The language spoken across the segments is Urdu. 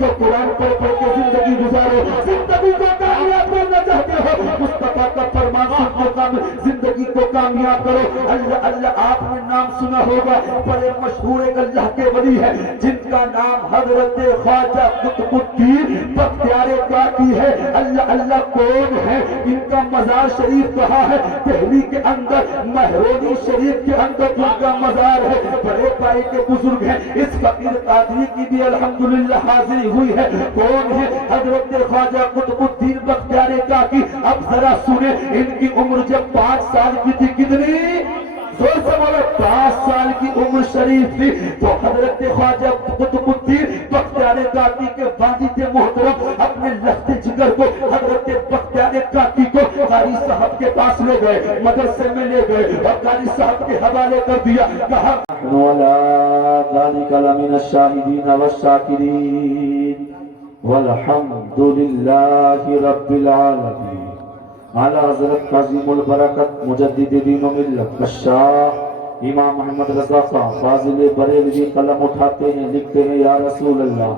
جو قرآن پڑھ پڑھ کے زندگی گزارو، زندگی کو کامیاب کرنا چاہتے ہو، مصطفیٰ کا فرمان سن کے زندگی کو کامیاب کرو۔ اللہ اللہ، آپ نے نام سنا ہوگا، بڑے مشہور ایک اللہ کے ولی ہے جن کا نام حضرت خواجہ قطب الدین بختیار کاکی ہے۔ اللہ اللہ کون ہے؟ ان کا مزار شریف کہاں ہے؟ دہلی کے اندر مہرونی شریف کے اندر ان کا مزار ہے۔ بڑے پائے کے بزرگ ہیں، اس فقیر قادری کی بھی الحمدللہ حاضری ہوئی ہے۔ کون ہے؟ حضرت خواجہ قطب الدین بختیار کاکی۔ اب ذرا سنیں، ان کی عمر جب 5 سال کی تھی، کتنی؟ زور سے بولو، 5 سال کی عمر شریف تھی تو حضرت خواجہ قطب الدین بختیار کاکی کے والد محترم اپنے لخت جگر کو، حضرت بختیار کاکی کو قاری صاحب کے پاس لے گئے، مدرسے میں لے گئے اور قاری صاحب کے حوالے کر دیا۔ کہا وَلَا ذَلِكَ لَمِنَ الشَّاهِدِينَ وَالشَّاكِرِينَ وَالْحَمْدُ لِلَّهِ رَبِّ الْعَالَمِينَ۔ اعلیٰ حضرت عظیم البرکت مجدد دین و ملت شاہ امام محمد رضا خان فاضل بریلوی قلم اٹھاتے ہیں، لکھتے ہیں، یا رسول اللہ،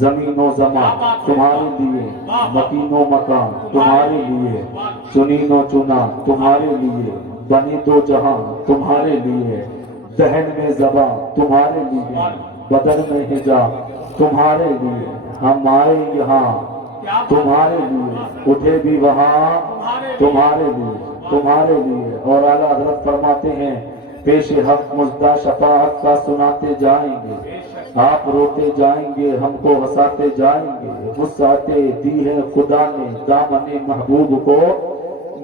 زمین و زمان تمہارے لیے، مکین و مکان تمہارے لیے، چنین و چنا تمہارے لیے، بنی دو جہاں تمہارے لیے، دہن میں زباں تمہارے لیے، بدن میں حجاب تمہارے لیے، ہم آئے یہاں تمہارے لیے، اٹھے بھی وہاں تمہارے لیے، تمہارے لیے۔ اور اعلیٰ حضرت فرماتے ہیں، پیش حق مزدہ شفاعت کا سناتے جائیں گے، آپ روتے جائیں گے، ہم کو ہنساتے جائیں گے، وسعتیں دی ہے خدا نے دامن محبوب کو،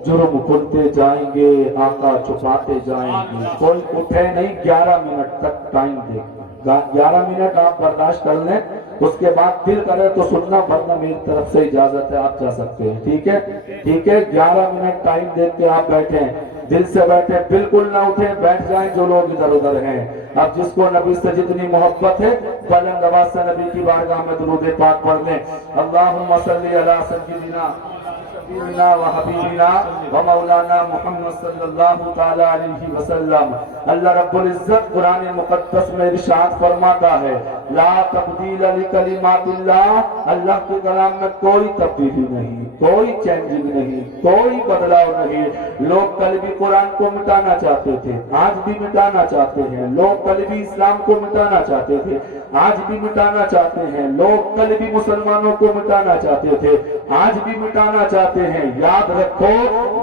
جرم کھلتے جائیں گے، آقا چھپاتے جائیں گے۔ کوئی اٹھے نہیں، 11 منٹ تک ٹائم دے، 11 منٹ آپ برداشت کر لیں، اس کے بعد دل کرے تو سننا، ورنہ میری طرف سے اجازت ہے، آپ جا سکتے ہیں، ٹھیک ہے ٹھیک ہے۔ 11 منٹ ٹائم دیکھ کے آپ بیٹھیں، دل سے بیٹھیں، بالکل نہ اٹھیں، بیٹھ جائیں جو لوگ ادھر ادھر ہیں۔ اب جس کو نبی سے جتنی محبت ہے بلند آواز سے نبی کی بارگاہ میں درود پاک پڑھ لیں۔ اللہم صلی علی سیدنا سیدنا و حبیبنا و مولانا محمد صلی اللہ تعالی علیہ وسلم۔ اللہ رب العزت قرآن مقدس میں ارشاد فرماتا ہے، لا تبدیل لکلمات اللہ، اللہ کے کلام میں کوئی تبدیلی نہیں، کوئی چینجنگ نہیں، کوئی بدلاؤ نہیں۔ لوگ کل بھی قرآن کو مٹانا چاہتے تھے، آج بھی مٹانا چاہتے ہیں۔ لوگ کل بھی اسلام کو مٹانا چاہتے تھے، آج بھی مٹانا چاہتے ہیں۔ لوگ کل بھی مسلمانوں کو مٹانا چاہتے تھے، آج بھی مٹانا چاہتے ہیں۔ یاد رکھو،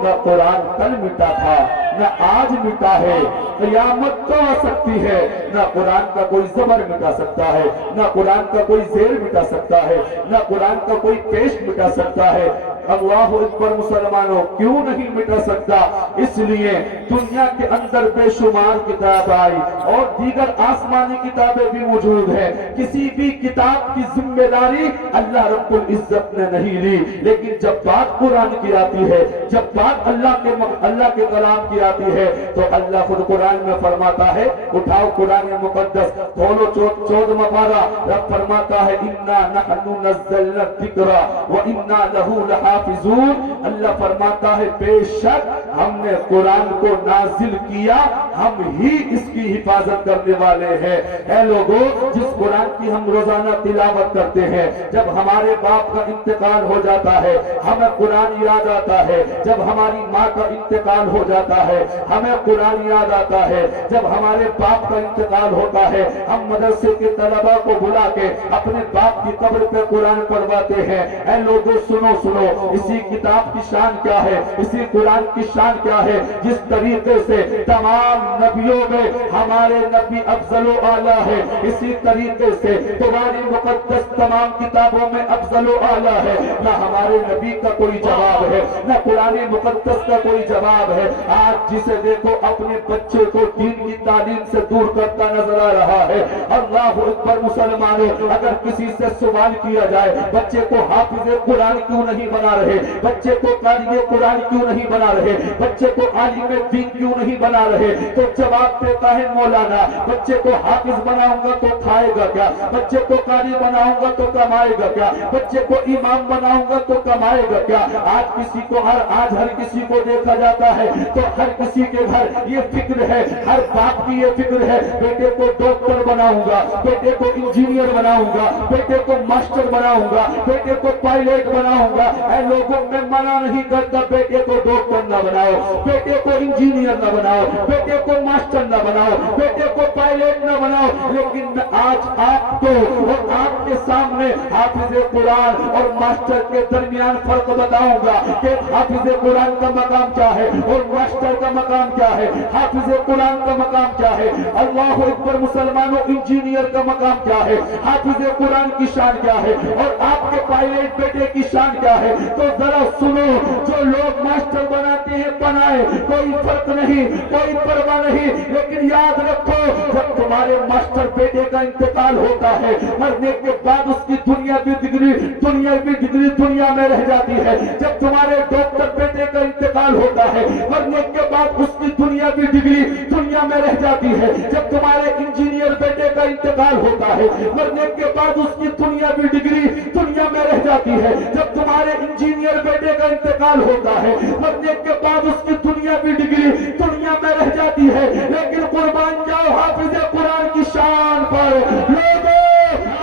نہ قرآن کل مٹا تھا، نہ آج مٹا ہے، قیامت تو آ سکتی ہے۔ نہ قرآن کا کوئی زبر مٹا سکتا ہے، نہ قرآن کا کوئی زیر مٹا سکتا ہے، نہ قرآن کا کوئی پیش مٹا سکتا ہے۔ اللہ اکبر مسلمانوں، کیوں نہیں مٹا سکتا؟ اس لیے دنیا کے اندر بے شمار کتاب آئی اور دیگر آسمانی کتابیں بھی موجود ہیں، کسی بھی کتاب کی ذمہ داری اللہ رب العزت نے نہیں لی، لیکن جب بات قرآن کی آتی ہے، جب بات اللہ کے کلام کی آتی ہے، تو اللہ خود قرآن میں فرماتا ہے، اٹھاؤ قرآن مقدس کھولو 14واں پارہ، رب فرماتا ہے، اِنَّا نَحْنُ نَزَّلْنَا الذِّكْرَ وَإِنَّا لَهُ لَحَافِظُونَ۔ اللہ فرماتا ہے، بے شک ہم نے قرآن کو نازل کیا، ہم ہی اس کی حفاظت کرنے والے ہیں۔ اے لوگوں، جس قرآن کی ہم روزانہ تلاوت کرتے ہیں، جب ہمارے باپ کا انتقال ہو جاتا ہے ہمیں قرآن یاد آتا ہے، جب ہماری ماں کا انتقال ہو جاتا ہے ہمیں قرآن یاد آتا ہے، جب ہمارے باپ کا انتقال ہوتا ہے ہم مدرسے کے طلباء کو بلا کے اپنے باپ کی قبر پہ قرآن پڑھواتے ہیں۔ اے لوگوں، سنو سنو، اسی کتاب کی شان کیا ہے، اسی قرآن کی شان کیا ہے، جس طریقے سے تمام نبیوں میں ہمارے نبی افضل و اعلیٰ ہے، اسی طریقے سے قرآن مقدس تمام کتابوں میں افضل و اعلیٰ ہے۔ نہ ہمارے نبی کا کوئی جواب ہے، نہ قرآن مقدس کا کوئی جواب ہے۔ آج جسے دیکھو اپنے بچے کو دین کی تعلیم سے دور کرتا نظر آ رہا ہے۔ اللہ اکبر مسلمانوں، اگر کسی سے سوال کیا جائے، بچے کو حافظ قرآن کیوں نہیں بنا بنا رہے, بچے کو قاری قرآن کیوں نہیں بنا رہے, بچے کو عالم دین کیوں نہیں بنا رہے؟ تو جواب دیتا ہے مولانا, بچے کو حافظ بناؤں گا تو کھائے گا کیا, بچے کو قاری بناؤں گا تو کمائے گا کیا, بچے کو امام بناؤں گا تو کمائے گا کیا؟ آج ہر کسی کو دیکھا جاتا ہے تو ہر کسی کے گھر یہ فکر ہے, ہر باپ کی یہ فکر ہے, بیٹے کو ڈاکٹر بناؤں گا, بیٹے کو انجینئر بناؤں گا, بیٹے کو ماسٹر بناؤں گا, بیٹے کو پائلٹ بناؤں گا. اے لوگوں, میں منع نہیں کرتا بیٹے کو ڈاکٹر نہ بناؤ, بیٹے کو انجینئر نہ بناؤ, بیٹے کو ماسٹر نہ بناؤ, بیٹے کو پائلٹ نہ بناؤ, لیکن میں آج آپ کو اور آپ کے سامنے حافظ قرآن اور ماسٹر کے درمیان فرق بتاؤں گا کہ حافظ قرآن کا مقام کیا ہے اور ماسٹر کا مقام کیا ہے. حافظ قرآن کا مقام کیا ہے, اللہ اکبر مسلمانوں, انجینئر کا مقام کیا ہے, حافظ قرآن کی شان کیا ہے, اور آپ کے پائلٹ بیٹے کی شان کیا ہے. تو ذرا سنو, جو لوگ ماسٹر بناتے ہیں بنائے, کوئی فرق نہیں, کوئی پرواہ نہیں, لیکن یاد رکھو جب تمہارے ماسٹر بیٹے کا انتقال ہوتا ہے, مرنے کے بعد اس کی دنیاوی ڈگری دنیا میں رہ جاتی ہے. جب تمہارے ڈاکٹر بیٹے کا انتقال ہوتا ہے, مرنے کے بعد اس کی دنیاوی ڈگری دنیا میں رہ جاتی ہے. جب تمہارے انجینئر بیٹے کا انتقال ہوتا ہے, مرنے کے بعد اس کی دنیاوی ڈگری دنیا میں رہ جاتی ہے. جب تمہارے انجینئر بیٹے کا انتقال ہوتا ہے, مرنے کے بعد اس کی دنیاوی ڈگری دنیا میں رہ جاتی ہے. لیکن قربان جاؤ حافظ قرآن کی شان پر. لوگوں,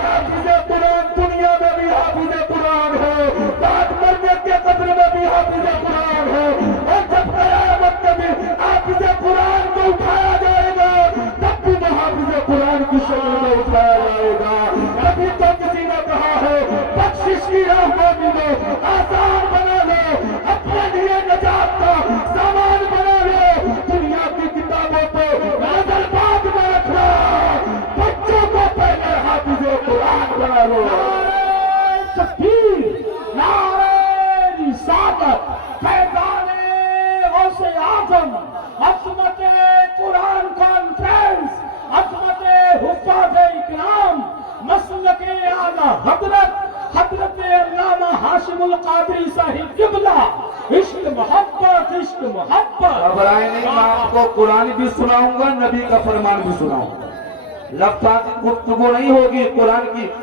حافظ قرآن دنیا میں بھی حافظ قرآن ہے, بعد مرنے کے قبر میں بھی حافظ قرآن ہے, اور جب قیامت میں بھی حافظ قرآن کو اٹھایا جائے گا تب بھی وہ حافظ قرآن کی شکل میں اٹھایا جائے گا. کبھی تو کسی نے کہا ہے بخشش کی راہ مانگ لو, آسان بنا لو, اپنے لیے نجات کا سامان بنا لو, دنیا کی کتابوں کو نظر بعد میں رکھنا, بچوں کو پہلے حافظ قرآن بنا لو. تکبیر, نعرہ رسالت, فیضان غوث اعظم, عظمت قرآن کانفرنس, عظمت حفاظ اکرام, مسلک اعلیٰ حضرت علامہ ہاشم القادری صاحب قبلہ. عشق محبت, عشق محبت. گھبرائے نہیں, میں آپ کو قرآن بھی سناؤں گا, نبی کا فرمان بھی سناؤں گا. لفظات گفتگو نہیں ہوگی,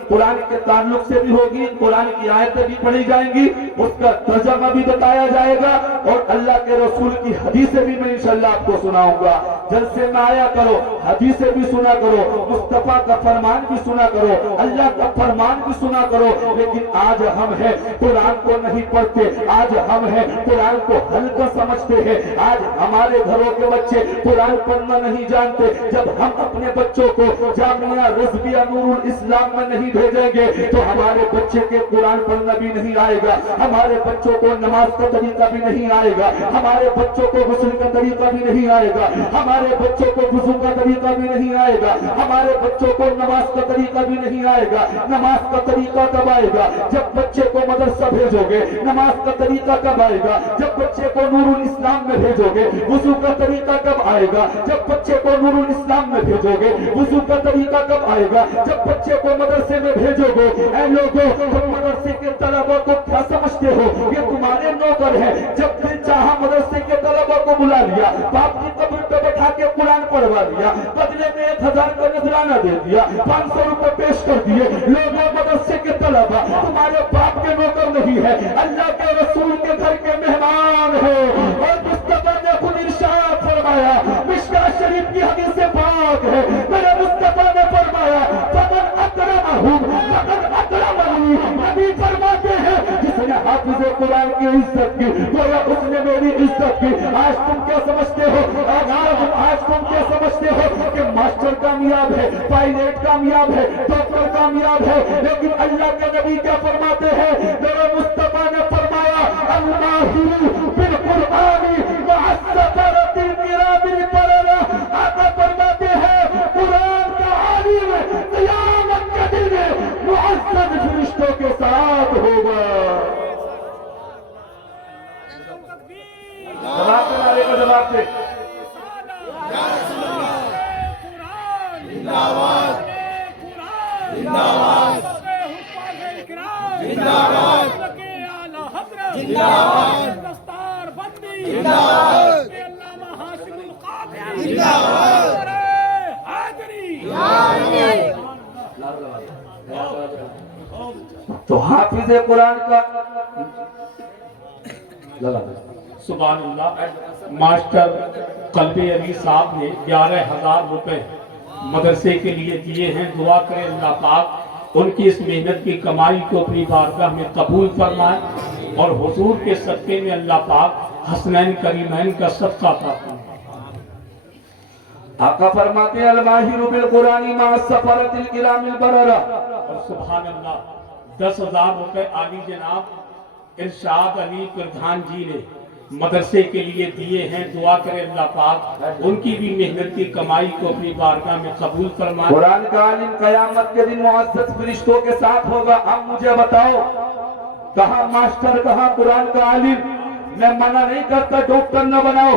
قرآن کے تعلق سے بھی ہوگی, قرآن کی آیتیں بھی پڑھی جائیں گی, اس کا ترجمہ بھی بتایا جائے گا, اور اللہ کے رسول کی حدیثیں بھی میں انشاءاللہ آپ کو سناؤں گا. جلسے میں آیا کرو, حدیثیں بھی سنا کرو, مصطفیٰ کا فرمان بھی سنا کرو, اللہ کا فرمان بھی سنا کرو. لیکن آج ہم ہیں قرآن کو نہیں پڑھتے, آج ہم ہیں قرآن کو ہلکا سمجھتے ہیں, آج ہمارے گھروں کے بچے قرآن پڑھنا نہیں جانتے. جب ہم اپنے بچوں کو جامعہ رضویہ نور الاسلام میں نہیں بھیجیں گے تو ہمارے بچے کے قرآن پڑھنا بھی نہیں آئے گا, ہمارے بچوں کو نماز کا طریقہ بھی نہیں آئے گا, ہمارے بچوں کو غسل کا طریقہ بھی نہیں آئے گا, ہمارے بچوں کو وضو کا طریقہ بھی نہیں آئے گا, ہمارے بچوں کو نماز کا طریقہ بھی نہیں آئے گا. نماز کا طریقہ کب آئے گا؟ جب بچے کو مدرسہ بھیجو گے. نماز کا طریقہ کب آئے گا؟ جب بچے کو نور الاسلام میں بھیجو گے. وضو کا طریقہ کب آئے گا؟ جب بچے کو نور الاسلام میں بھیجو گے. وضو کا طریقہ کب آئے گا؟ جب بچے کو مدرسے میں بھیجو گے. اے لوگوں, تم مدرسے کے طلبہ کو کیا سمجھتے ہو؟ یہ تمہارے نوکر ہیں. جب دل چاہا مدرسے کے طلبہ کو بلا لیا, باپ کی قبر پہ بٹھا کے قرآن پڑھوا لیا, بدلے میں 1000 کا نذرانہ دے دیا, 500 روپے پیش کر دیے. لوگوں, مدرسے کے طلبہ تمہارے باپ کے نوکر نہیں ہے, اللہ کے رسول کے گھر کے مہمان ہے. اور مصطفیٰ نے خود ارشاد فرمایا, مشکوٰۃ شریف کی حدیث پاک ہے, میرے مصطفیٰ نے فرمایا فمن اکرمہم فقد اکرمنی. نبی فرماتے ہیں جس نے حافظ قرآن کی عزت کی گویا اس نے میری عزت کی. آج تم کیا سمجھتے ہو, آج تم کیا سمجھتے ہو کہ ماسٹر کامیاب ہے, پائلٹ کامیاب ہے, ڈاکٹر کامیاب ہے, لیکن اللہ کے نبی کیا فرماتے ہیں؟ میرے مصطفیٰ نے فرمایا الماہر بالقرآن مع السفرۃ الکرام البررہ. آقا فرماتے ہیں قرآن کا عالم قیامت کے دن معزز فرشتوں کے ساتھ ہوگا. جواب دے, نعرے کا جواب دے. دستار بندی علامہ ہاشم القادری حیدری تو حافظ قرآن کا سبحان اللہ ماسٹر قلبی علی صاحب نے 11,000 روپے مدرسے کے لیے دیے ہیں. دعا کریں اللہ پاک ان کی اس محنت کی کمائی کو اپنی بارگاہ میں قبول فرمائے اور حضور کے صدقے میں اللہ پاک حسنین کریمین کا صدقہ عطا فرمائے. آقا فرماتے ہیں الماہر بالقرآن مع السفرۃ الکرام البررہ. اور سبحان اللہ 10,000 روپے عالی جناب ارشاد علی پردھان جی نے مدرسے کے لیے دیے ہیں. دعا کرے اللہ پاک ان کی بھی محنت کی کمائی کو اپنی بارگاہ میں قبول فرمائے. قرآن کا عالم قیامت کے دن معزز فرشتوں کے ساتھ ہوگا. اب مجھے بتاؤ کہاں ماسٹر کہاں قرآن کا عالم؟ میں منع نہیں کرتا ڈاکٹر نہ بناؤ,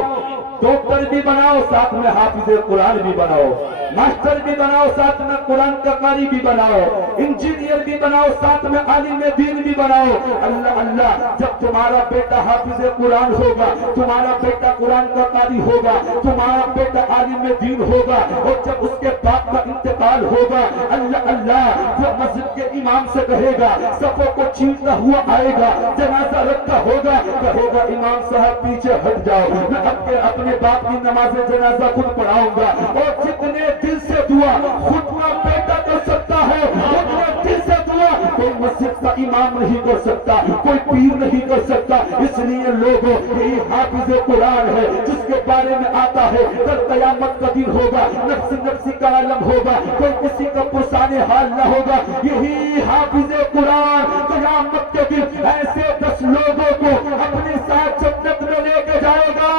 ڈاکٹر بھی بناؤ ساتھ میں حافظ قرآن بھی بناؤ, ماسٹر بھی بناؤ ساتھ میں قرآن کا قاری بھی بناؤ, انجینئر بھی بناؤ ساتھ میں عالم دین بھی بناؤ. اللہ اللہ جب تمہارا بیٹا حافظ قرآن ہوگا, تمہارا بیٹا قرآن کا قاری ہوگا, تمہارا بیٹا عالم دین ہوگا, اور جب اس کے باپ کا انتقال ہوگا, اللہ اللہ وہ مسجد کے امام سے کہے گا, صفوں کو چھینتا ہوا آئے گا, جنازہ رکھا ہوگا, کہے گا امام صاحب پیچھے ہٹ جاؤ, میں اپنے باپ کی نماز جنازہ خود پڑھاؤں گا. اور جتنے دل سے دعا خطبہ بیٹا کر سکتا ہے اتنے دل سے دعا کوئی مسجد کا امام نہیں کر سکتا, کوئی پیر نہیں کر سکتا. اس لیے لوگوں یہی حافظ قرآن ہے جس کے بارے میں آتا ہے کل قیامت کا دن ہوگا, نفسی کا عالم ہوگا, کوئی کسی کا پرسان حال نہ ہوگا. یہی حافظ قرآن قیامت کے دن ایسے 10 لوگوں کو اپنے ساتھ جنت میں لے کے جائے گا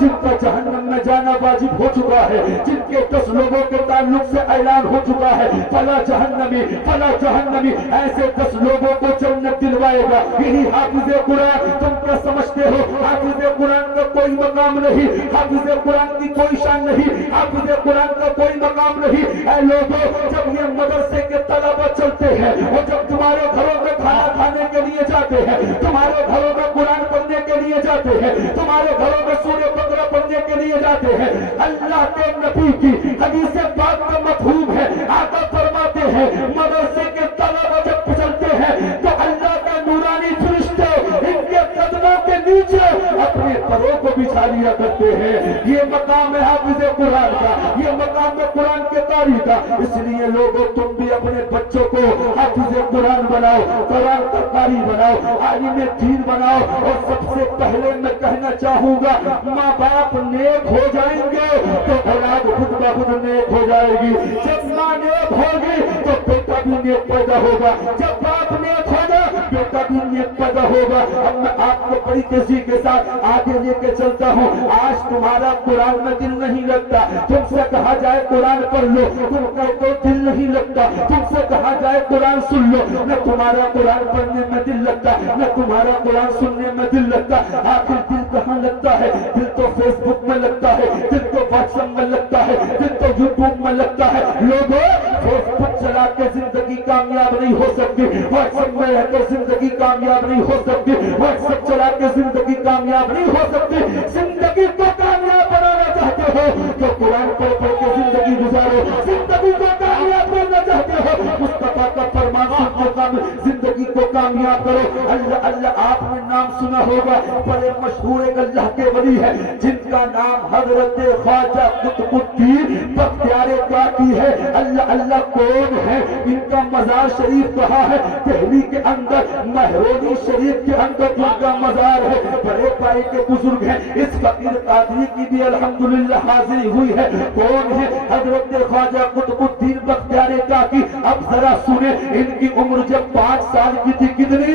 جن کا جہنم میں جانا واجب ہو چکا ہے, جن کے 10 لوگوں کے تعلق سے اعلان ہو چکا ہے فلا جہنمی فلا جہنمی. ایسے 10 لوگوں کو جنت دلوائے گا یہی حافظ قرآن. تم کیا سمجھتے ہو حافظ قرآن کا کوئی مقام نہیں, حافظ قرآن کی کوئی شان نہیں, حافظ قرآن کا کوئی مقام نہیں. اے لوگوں جب یہ مدرسے کے طلبہ چلتے ہیں اور جب تمہارے گھروں میں کھانا کھانے کے لیے جاتے ہیں, تمہارے گھروں میں قرآن پڑھنے کے لیے جاتے ہیں, تمہارے گھروں میں سورہ بقرہ پڑھنے کے لیے جاتے ہیں, اللہ کے نبی کی حدیث پاک کا مفہوم ہے. آقا فرماتے ہیں مدرسے کے طلبہ جب چلتے ہیں تو اللہ کا نورانی فرشتے ان کے قدموں کے نیچے اپنے پروں کو بچھا لیا کرتے ہیں. یہ مقام ہے حافظ قرآن کا, یہ مقام ہے قرآن کے قاری کا. اس لیے لوگوں تم بھی اپنے بچوں کو حافظ قرآن بناؤ, قرآن کا قاری بناؤ, عالم دین بناؤ. اور سب سے پہلے میں کہنا چاہوں گا ماں باپ نیک ہو جائیں گے تو اولاد خود بخود نیک ہو جائے گی. جب ماں نیک ہوگی تو بیٹا بھی نیک پیدا ہوگا, جب باپ نیک ہوگا بیٹا بھی نیک پیدا ہوگا. اب میں آپ کو بڑی تیزی کے ساتھ آگے لے کے چلتا ہوں. آج تمہارا قرآن میں دل نہیں لگتا, تم سے کہا جائے قرآن پڑھ لو تم کہتے ہو دل نہیں لگتا, تم سے کہا جائے قرآن سن لو نہ تمہارا قرآن پڑھنے میں دل لگتا, نہ تمہارا قرآن سننے میں دل لگتا. آخر دل کہاں لگتا ہے؟ دل تو فیس بک میں لگتا ہے, دل تو واٹس ایپ میں لگتا ہے, دل تو یوٹیوب میں لگتا ہے. لوگوں فیس بک چلا کے زندگی کامیاب نہیں ہو سکتی, واٹس ایپ میں رہ کر زندگی کامیاب نہیں ہو سکتی, واٹس ایپ چلا کے زندگی کامیاب نہیں ہو سکتی. زندگی کو کامیاب بنانا چاہتے ہو تو قرآن پڑھ پڑھ کے زندگی گزارو. زندگی کو کامیاب کرنا چاہتے ہو مصطفیٰ کا فرمان سن کے زندگی کو کامیاب کرو. اللہ اللہ آپ نے نام سنا ہوگا, بڑے مشہور ایک اللہ کے ولی ہے جن کا نام حضرت خواجہ قطب الدین بختیار کاکی ہے. اللہ اللہ کون ہے؟ ان کا مزار شریف کہاں ہے؟ دہلی کے اندر مہرونی شریف کے اندر ان کا مزار ہے. بڑے پائے کے بزرگ ہیں. اس فقیر قادری کی بھی الحمدللہ حاضری ہوئی ہے. کون ہے؟ حضرت خواجہ قطب الدین بختیار کاکی. اب ذرا سنیں, ان کی عمر جب 5 سال کی تھی, کتنی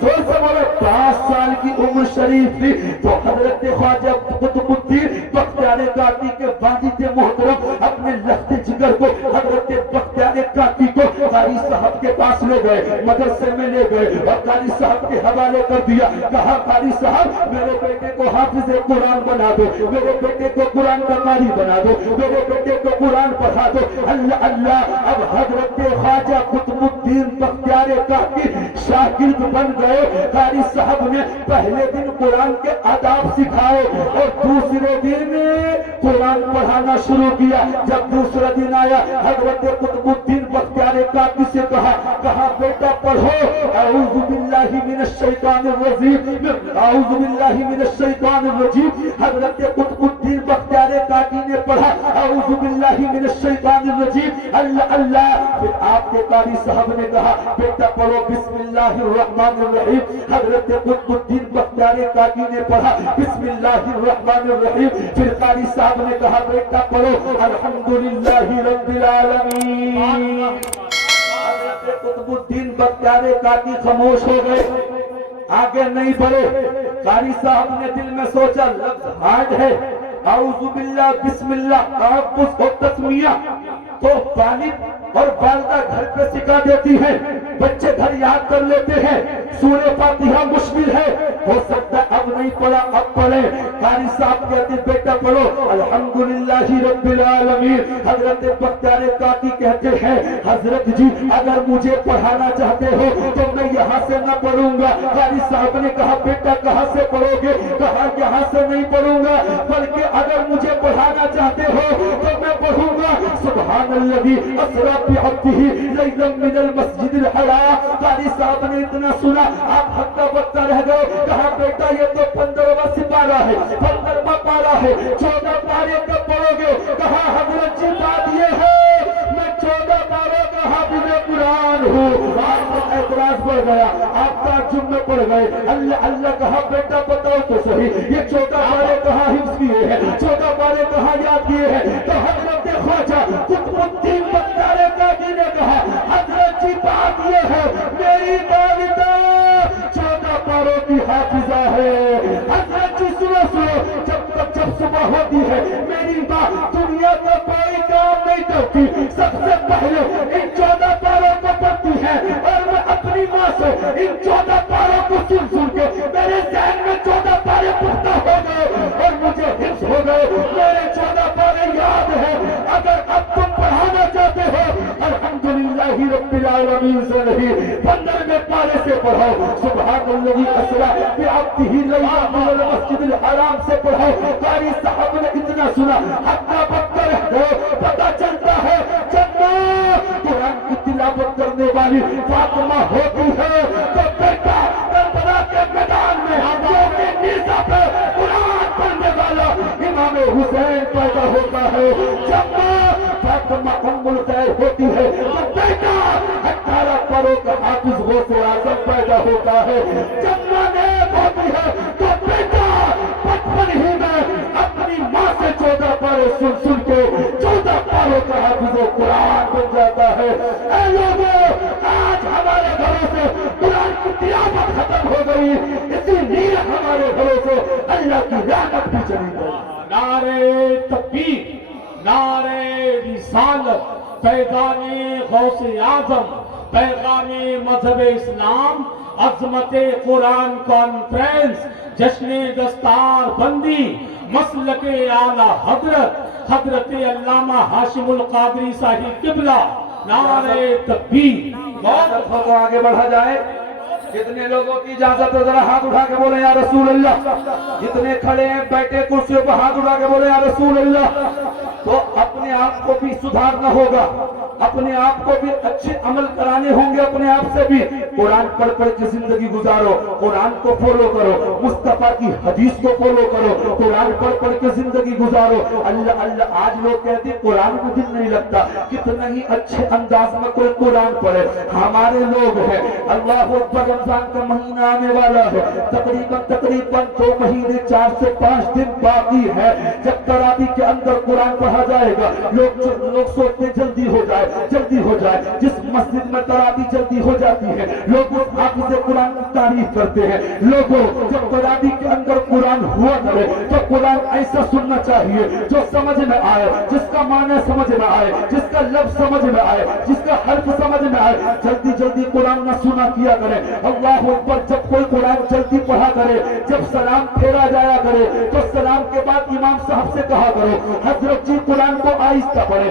زور سے بولے, 5 سال کی عمر شریف تھی تو حضرت خواجہ قطب الدین بختیار کاکی کے والد محترم اپنے لخت جگر کو حضرت بختیار کاکی کو قاری صاحب کے پاس لے گئے, مدرسے میں لے گئے اور قاری صاحب کے حوالے کر دیا. کہا قاری صاحب میرے بیٹے کو حافظ قرآن بنا دو, میرے بیٹے کو قرآن کا قاری بنا دو, میرے بیٹے کو قرآن پڑھا دو. اللہ اللہ اب حضرت خواجہ قطب الدین بختیار کاکی شاگرد بن گئے. قاری صاحب نے پہلے دن قرآن کے آداب سکھائے اور دوسرے دن قرآن پڑھانا شروع کیا. جب دوسرا دن آیا حضرت قطب الدین بختیار کاکی سے کہا بیٹا پڑھو اعوذ باللہ من الشیطان الرجیم، اعوذ باللہ من الشیطان الرجیم. حضرت قطب الدین بختیار کاکی نے پڑھا اعوذ باللہ من الشیطان الرجیم، اللہ اللہ. پھر آپ کے قاری صاحب نے کہا بیٹا پڑھو بسم اللہ الرحمن الرحیم. حضرت قطب الدین بختیار کاکی نے پڑھا بسم اللہ الرحمن الرحیم. پھر قاری صاحب نے کہا بیٹا پڑھو الحمدللہ رب العالمین. حضرت قطب الدین بختیار کاکی خاموش ہو گئے، آگے نہیں بڑھے. قاری صاحب نے دل میں سوچا لفظ ہارڈ ہے، اعوذ باللہ بسم اللہ تحفظ و تسمیہ تو والد اور والدہ گھر پہ سکھا دیتی ہیں، بچے گھر یاد کر لیتے ہیں. سورہ فاتحہ مشکل ہے، ہو سکتا ہے اب نہیں پڑھا اب پڑھے. قاری صاحب کہتے بیٹا پڑھو الحمدللہ رب العالمین. حضرت بختیار کاکی کہتے ہیں حضرت جی اگر مجھے پڑھانا چاہتے ہو تو میں یہاں سے نہ پڑھوں گا. قاری صاحب نے کہا بیٹا کہاں سے پڑھو گے؟ کہا یہاں سے نہیں پڑھوں گا، بلکہ اگر مجھے پڑھانا چاہتے ہو تو میں پڑھوں گا سبحان الذی اسری بعبدہ لیلا من المسجد الحرام. قاری صاحب نے اتنا سنا آپ ہکا بکا رہ گئے. کہا بیٹا یہ تو 15واں سپارہ ہے، 15واں پارہ ہے، 14 پارے کب پڑھو گے؟ کہا حضرت جی بات یہ ہے میں 14 پاروں کا حافظ قرآن ہوں. آپ کا اعتراض بڑھ گیا، آپ تعجب میں پڑ گئے. اللہ اللہ کہا بیٹا بتاؤ تو صحیح یہ 14 پارے کہاں حفظ کیے ہیں، 14 پارے کہاں یاد کیے ہیں؟ تو حضرت خواجہ قطب الدین بختیار کاکی نے کہا حضرت جی بات یہ ہے میری والدہ 14 پاروں کی حافظہ ہے. حضرت جی سنو جب صبح ہوتی ہے میری ماں دنیا کا کوئی کام نہیں کرتی، سب سے پہلے ان 14 پاروں کو پڑھتی ہے اور میں اپنی ماں سے ان 14 پاروں کو سن کے میرے ذہن میں 14 پارے پختہ ہو گئے اور مجھے حفظ ہو گئے. میرے 14 پارے یاد ہے. اگر اب تم پڑھانا چاہتے ہو الحمدللہ رب العالمین سے نہیں 15ویں پارے سے پڑھو سبحان الذی اسری بعبدہ لیلا من المسجد الحرام سے پڑھو. قاری صاحب نے اتنا سنا ہکا بکا رہ گئے. پتہ چلتا ہے جب قرآن کی تلاوت کرنے والی فاطمہ ہوتی ہے تو بیٹا کربلا کے میدان میں نیزہ پہ قرآن پڑھنے والا امام حسین پیدا ہوتا ہے. جب فاطمہ ام الخیر ہوتی ہے تو بیٹا 18 پاروں کا حافظ غوث اعظم پیدا ہوتا ہے. جب نیب ہوتی ہے تو بیٹا بچپن ہی میں اپنی ماں سے 14 پارے سن کے 14 پاروں کا حافظ قرآن بن جاتا ہے. اے لوگوں آج ہمارے گھروں سے قرآن کی تلاوت ختم ہو گئی، اسی لیے ہمارے گھروں سے اللہ کی لعنت بھی چلی گئی. نعرے تکبیر، نعرے رسالت، پیغام غوث اعظم، پیغام مذہب اسلام، عظمت قرآن کانفرنس، جشن دستار بندی، مسلک اعلیٰ حضرت علامہ ہاشم القادری صاحب قبلہ. نعرے تکبیر. اجازت ہو تو آگے بڑھا جائے. جتنے لوگوں کی اجازت ہے ذرا ہاتھ اٹھا کے بولے یا رسول اللہ. جتنے کھڑے ہیں بیٹھے کرسیوں پر ہاتھ اٹھا کے بولے یا رسول اللہ. تو اپنے آپ کو بھی سدھارنا ہوگا، اپنے آپ کو بھی اچھے عمل کرانے ہوں گے. اپنے آپ سے بھی قرآن پڑھ پڑھ کے زندگی گزارو، قرآن کو فالو کرو، مصطفیٰ کی حدیث کو فالو کرو، قرآن پڑھ پڑھ کے زندگی گزارو. اللہ اللہ آج لوگ کہتے ہیں قرآن کو دل نہیں لگتا. کتنا ہی اچھے انداز میں کوئی قرآن پڑھے. ہمارے لوگ ہیں اللہ اکبر رمضان کا مہینہ آنے والا ہے، تقریباً 2 مہینے 4 سے 5 دن باقی ہے جب تراویح کے اندر قرآن پڑھا جائے گا. لوگ سوچتے جلدی ہو جائے جلدی ہو جائے. جس مسجد میں تراویح جلدی ہو جاتی ہے لوگ اس حافظ قرآن کی تعریف کرتے ہیں. لوگوں جب تراویح کے اندر قرآن ہوا کرے تو قرآن ایسا سننا چاہیے جو سمجھ میں آئے، جس کا معنی سمجھ میں آئے، جس کا لفظ سمجھ میں آئے، جس کا حرف سمجھ میں آئے. جلدی جلدی قرآن نہ سنا کیا کرے. اللہ اکبر. جب کوئی قرآن جلدی پڑھا کرے، جب سلام پھیرا جایا کرے تو سلام کے بعد امام صاحب سے کہا کرو حضرت جی قرآن کو آہستہ پڑھے.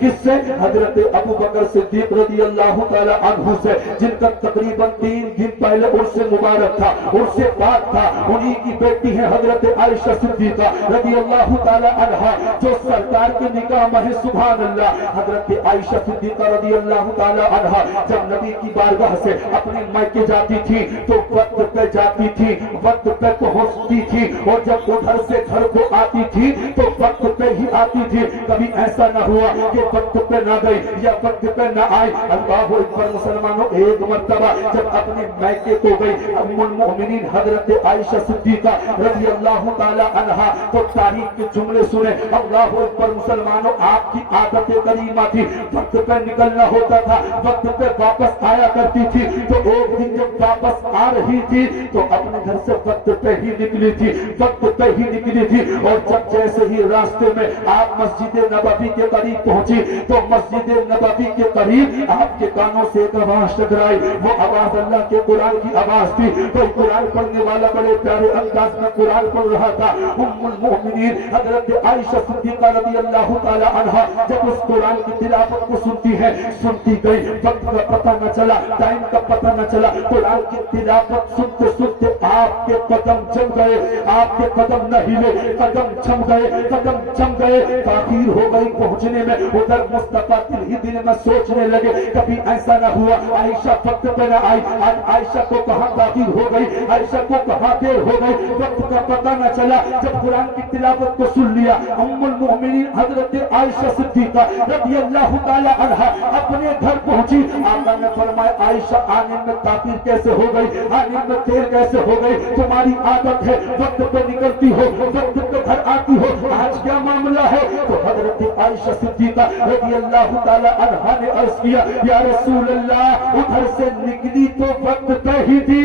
کس سے؟ حضرت ابو بکر صدیق رضی اللہ تعالی عنہ سے, جن کا تقریباً 3 دن پہلے عرس مبارک تھا, عرس پاک تھا. انہی کی بیٹی ہے حضرت عائشہ صدیقہ رضی اللہ تعالی عنہا, جو سرکار کے نکاح میں ہے. سبحان اللہ. حضرت عائشہ صدیقہ رضی اللہ تعالی عنہا جب نبی کی بارگاہ سے اپنے میکے جاتی تھی تو وقت پہ جاتی تھی, وقت پہ پہنچتی تھی, اور جب ادھر سے گھر کو آتی تھی تو وقت پہ ہی آتی تھی. کبھی ایسا نہ ہوا کہ وقت پہ نہ گئی یا وقت پہ نہ آئی. اللہ اکبر مسلمانوں, ایک مرتبہ جب اپنے میکے کو گئی ام المؤمنین حضرت عائشہ صدیقہ رضی اللہ تعالی عنہا, تو تاریخ کے جملے سنے. اللہ اکبر مسلمانوں, آپ کی عادت کریمہ تھی, وقت پہ نکلنا ہوتا تھا, وقت پہ واپس آیا کرتی تھی. تو ایک دن جب واپس آ رہی تھی تو اپنے گھر سے وقت پہ ہی نکلی تھی, وقت پہ ہی نکلی تھی. اور جب جیسے ہی راستے میں آپ مسجد نبوی کے قریب پہنچی تو مسجد نبوی کے قریب آپ کے کانوں سے ایک آواز ٹکرائی. وہ آواز اللہ کے قرآن کی آواز تھی. کوئی قرآن پڑھنے والا بڑے پیارے انداز میں قرآن پڑھ رہا تھا. ام المؤمنین حضرت عائشہ صدیقہ رضی اللہ تعالی عنہا جب اس قرآن کی تلاوت کو سنتی ہے, سنتی گئی, وقت کا پتہ نہ چلا, ٹائم کا پتہ نہ چلا. قرآن کی تلاوت سنتے سنتے آپ کے قدم جم گئے, آپ کے قدم نہ ہلے, قدم جم گئے, قدم جم گئے. تاخیر ہو گئی پہنچنے میں. ادھر مصطفیٰ دل میں سوچنے لگے کبھی ایسا نہ ہوا عائشہ وقت پہ نہ آئی, آج عائشہ کو کہاں تاخیر ہو گئی, عائشہ کو کہاں دیر ہو گئی, وقت کا پتہ نہ چلا. جب قرآن کی تلاوت کو سن لیا, ام المؤمنین حضرت عائشہ صدیقہ رضی اللہ تعالی عنہا اپنے گھر پہنچی. آقا نے فرمایا عائشہ آنے میں تاخیر کیسے ہو گئی, آنے میں دیر کیسے ہو گئی, تمہاری عادت ہے وقت پہ نکلتی ہو, وقت پہ گھر آتی ہو, آج کیا معاملہ ہے؟ تو حضرت عائشہ صدیقہ رضی اللہ تعالی عنہا نے عرض کیا یا رسول اللہ, ادھر سے نکلی تو وقت پہ ہی تھی,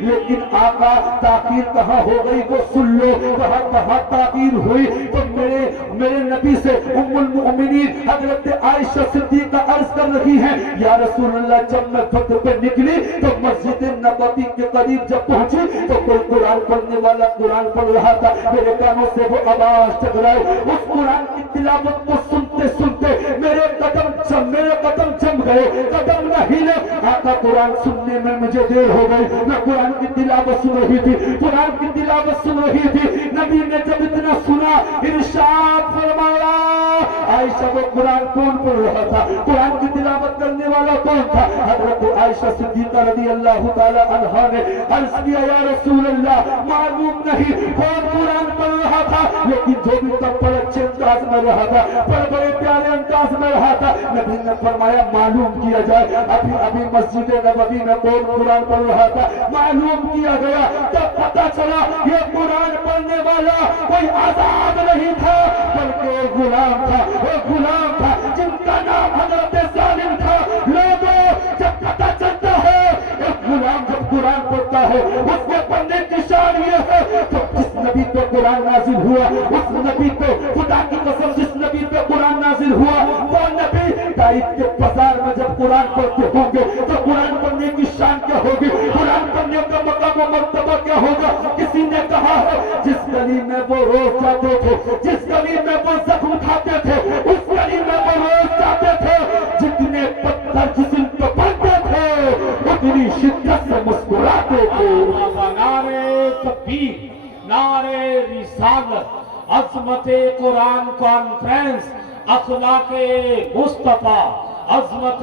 لیکن آقا تاخیر کہاں ہو گئی وہ سن لو. کہاں تاخیر ہوئی تو میرے نبی سے ام المؤمنین حضرت عائشہ صدیقہ عرض کر رہی ہیں یا رسول اللہ, جب میں وقت پہ نکلی تو مسجد نبوی کے قریب جب پہنچی تو کوئی قرآن پڑھنے والا قرآن پڑھ رہا تھا. میرے کانوں سے وہ آواز ٹکرائی. اس قرآن کی تلاوت کو سنتے سنتے میرے قدم جم گئے, قدم نہ ہلے. آقا قرآن سننے میں مجھے دیر ہو گئی, میں قرآن کی تلاوت سن رہی تھی, قرآن کی تلاوت سن رہی تھی. نبی نے جب اتنا سنا ارشاد فرمایا عائشہ وہ قرآن کون پڑھ رہا تھا, قرآن کی تلاوت کرنے والا کون تھا؟ حضرت عائشہ صدیقہ رضی اللہ تعالی عنہا نے عرض کیا یا رسول اللہ, معلوم نہیں کون قرآن پڑھ رہا تھا, لیکن جو بھی تب بڑے اچھے انداز میں رہا تھا, بڑے پیارے انداز میں رہا تھا. نبی نے فرمایا معلوم کیا جائے. ابھی مسجد نبوی میں کون قرآن پڑھ رہا تھا, معلوم کیا گیا. تب پتہ چلا یہ قرآن پڑھنے والا کوئی آزاد نہیں تھا بلکہ ایک غلام تھا, ایک غلام تھا جن کا نام حضرت ظالم تھا. لوگوں, جب پتہ چلتا ہے ایک غلام جب قرآن پڑھتا ہے اس کے پڑھنے کی شان یہ ہے تو جس نبی پہ قرآن نازل ہوا, اس نبی پہ خدا کی قسم جس نبی پہ قرآن نازل ہوا وہ نبی طائف کے بازار میں جب قرآن پڑھتے ہوں گے تو قرآن پڑھنے کی شان کیا ہوگی, قرآن پڑھنے کا مقام و مرتبہ کیا ہوگا. کسی نے کہا ہے جس گلی میں وہ روز جاتے تھے, جس گلی میں وہ زخم کھاتے تھے, اس گلی میں وہ روز جاتے تھے, جتنے پتھر جسم پہ پڑتے تھے اتنی شدت سے مسکراتے تھے. نعرے تکبیر, نعرے رسالت, عظمت قرآن کانفرنس, اخلاق مصطفیٰ, عظمت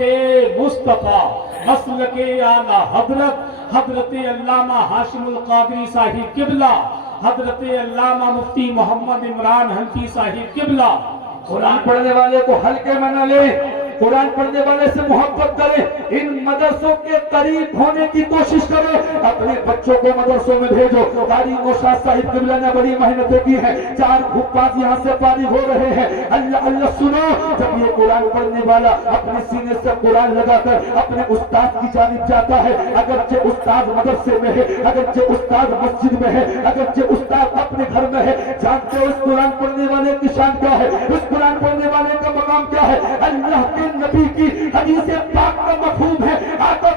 مصطفیٰ, مسلک اعلیٰ حضرت علامہ ہاشم القادری صاحب قبلہ, حضرت علامہ مفتی محمد عمران حنفی صاحب قبلہ. قرآن پڑھنے والے کو ہلکے میں نہ لیں, قرآن پڑھنے والے سے محبت کریں, ان مدرسوں کے قریب ہونے کی کوشش کریں, اپنے بچوں کو مدرسوں میں بھیجو. قاری نوشاد صاحب قبلہ نے بڑی محنتیں کی ہیں, 4 حفاظ یہاں سے فارغ ہو رہے ہیں. اللہ اللہ سنو, جب یہ قرآن پڑھنے والا اپنے سینے سے قرآن لگا کر اپنے استاد کی جانب جاتا ہے, اگرچہ استاد مدرسے میں ہے, اگرچہ استاد مسجد میں ہے, اگرچہ استاد اپنے گھر میں ہے, جانتے ہو اس قرآن پڑھنے والے کی شان کیا ہے, اس قرآن پڑھنے والے کا مقام کیا ہے. اللہ کے نبی کی حدیث پاک کا مفہوم ہے, آقا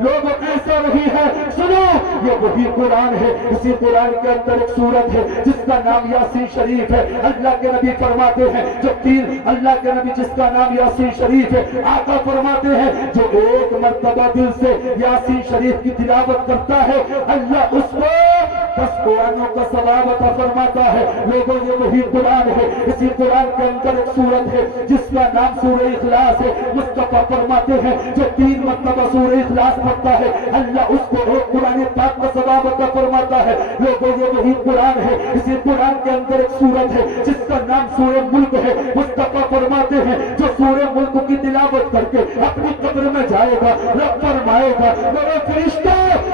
لوگوں ایسا نہیں ہے. سنو یہ وہی قرآن ہے. اسی قرآن کے اندر ایک سورت ہے جس کا نام یاسین شریف ہے. اللہ کے نبی فرماتے ہیں جو اللہ کے نبی جس کا نام یاسین شریف ہے, آقا فرماتے ہیں جو ایک مرتبہ دل سے یاسین شریف کی تلاوت کرتا ہے اللہ اس کو 10 قرآنوں کا ثواب عطا فرماتا ہے. لوگوں یہ وہی قرآن ہے. اسی قرآن کے اندر ایک سورت ہے جس کا نام سورہ اخلاص ہے. مصطفیٰ فرماتے ہیں جو 3 مرتبہ سورہ اخلاص پڑھتا ہے اللہ اس کو ایک قرآن پاک کا ثواب عطا فرماتا ہے. لوگوں یہ وہی قرآن ہے. اسی قرآن کے اندر ایک سورت ہے جس کا نام سورہ ملک ہے. مصطفیٰ فرماتے ہیں جو سورہ ملک کی تلاوت کر کے اپنی قبر میں جائے گا رب فرمائے گا میرے فرشتوں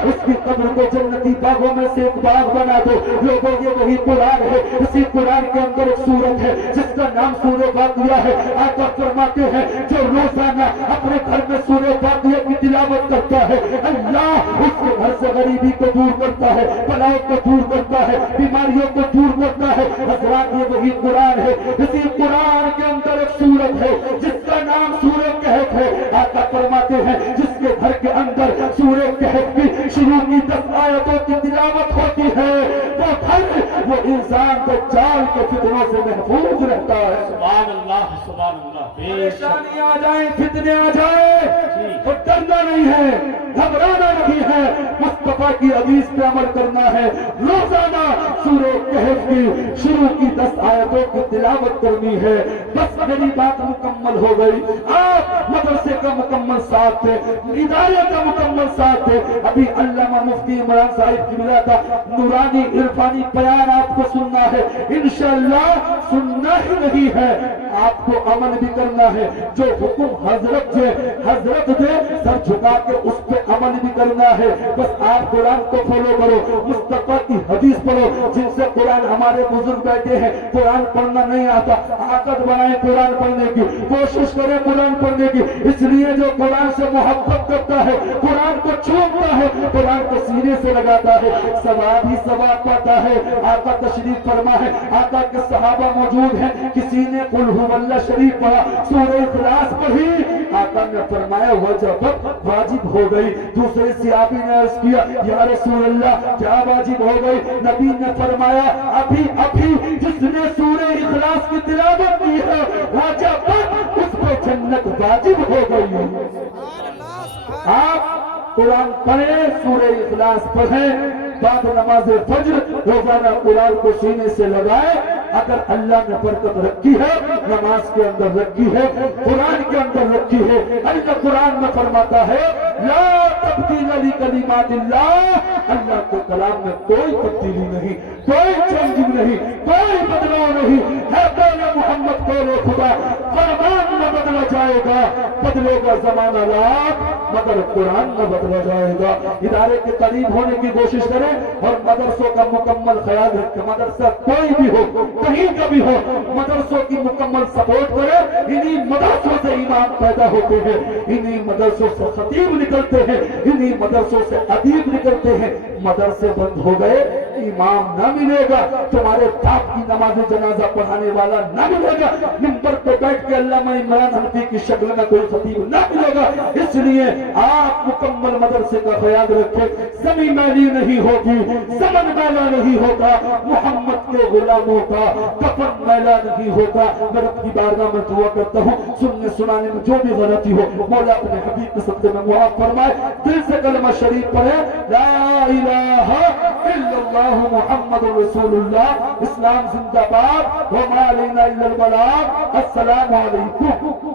اس کی قبر کو جنتی باغوں میں سے ایک باغ بنا دو. لوگوں یہ وہی قرآن ہے. اسی قرآن کے اندر ایک سورت ہے جس کا نام سورہ واقعہ ہے. آقا فرماتے ہیں جو روزانہ اپنے گھر میں سورہ واقعہ کی تلاوت کرتا ہے اللہ اس کے گھر سے غریبی کو دور کرتا ہے, بلاؤ کو دور کرتا ہے, بیماریوں کو دور کرتا ہے. حضرات یہ وہی قرآن ہے. اسی قرآن کے اندر ایک سورت ہے جس کا نام سورہ کہف ہے. آقا فرماتے ہیں جس کے گھر کے اندر سورہ کہف کی شروع کی 10 آیتوں کی تلاوت ہوتی ہے وہ گھر وہ انسان دجال کے فتنوں سے محفوظ رہتا ہے. سبحان اللہ سبحان اللہ. پریشانی آ جائیں فتنے آ جائیں تو ڈرنا نہیں ہے, گھبرانا نہیں ہے, مصطفیٰ کی حدیث پہ عمل کرنا ہے. روزانہ سورہ کہف کی شروع کی 10 آیتوں کی تلاوت کرنی ہے. بس میری بات مکمل ہو گئی. آپ مدرسے کا مکمل ساتھ ہے, ادارے کا مکمل ساتھ ہے. ابھی علامہ مفتی عمران صاحب کی ملا تھا نورانی عرفانی بیان آپ کو سننا ہے. انشاءاللہ سننا ہی نہیں ہے آپ کو عمل بھی کرنا ہے. جو حکم حضرت دے سر جھکا کے اس پہ عمل بھی کرنا ہے. بس آپ قرآن کو فالو کرو, مصطفیٰ کی حدیث پڑھو. جن سے قرآن ہمارے بزرگ بیٹھے ہیں قرآن پڑھنا نہیں آتا عادت بنائیں قرآن پڑھنے کی, کوشش کریں قرآن پڑھنے کی. اس لیے جو قرآن سے محبت کرتا ہے قرآن کو چومتا ہے قرآن کو سینے سے لگاتا ہے ثواب ہی ثواب پاتا ہے. آقا تشریف فرما ہے, آقا کے صحابہ موجود ہیں, کسی نے قل هو اللہ شریف پڑھا, سورہ اخلاص پڑھی, آقا نے فرمایا وجب واجب ہو گئی. دوسرے صحابی نے عرض کیا یا رسول اللہ کیا واجب ہو گئی؟ نبی نے فرمایا ابھی جس نے سورہ اخلاص کی تلاوت کی ہے وجب اس پہ جنت واجب ہو گئی. آپ قرآن پڑھیں, سورہ اخلاص پڑھیں, بعد نماز فجر روزانہ قرآن کو سینے سے لگائے. اگر اللہ نے برکت رکھی ہے نماز کے اندر رکھی ہے قرآن کے اندر رکھی ہے. اللہ قرآن میں فرماتا ہے لا تبدیل لکلمات اللہ, اللہ کے کلام میں کوئی تبدیلی نہیں, کوئی چینجنگ نہیں, کوئی بدلاؤ نہیں ہے. قول محمد قول خدا, فرمان نہ بدلا جائے گا, بدلے گا زمانہ لاکھ مگر قرآن نہ بدلا جائے گا. ادارے کے قریب ہونے کی کوشش کریں اور مدرسوں کا مکمل خیال رکھیں. مدرسہ کوئی بھی ہو کہیں کا بھی ہو مدرسوں کی مکمل سپورٹ کریں. انہی مدرسوں سے امام پیدا ہوتے ہیں, انہی مدرسوں سے خطیب نکلتے ہیں, انہی مدرسوں سے ادیب نکلتے ہیں. مدرسے بند ہو گئے امام نہ ملے گا, تمہارے باپ کی نماز جنازہ پڑھانے والا نہ ملے گا, منبر پہ بیٹھ کے علامہ عمران حنفی کی شکل میں کوئی خطیب نہ ملے گا. اس لیے آپ مکمل مدرسے کا خیال رکھیں. زمین میلی نہیں ہوگی, زمن میلا نہیں ہوگا, محمد کے غلاموں کا کفن میلا نہیں ہوگا. میں رب کی بارگاہ میں دعا کرتا ہوں سننے سنانے میں جو بھی غلطی ہو مولا اپنے حبیب کے صدقے میں معاف فرمائے. دل سے کلمہ شریف پڑھے لا الہ الا اللہ محمد رسول اللہ. اسلام زندہ باد, وما علینا الا البلاغ. السلام علیکم.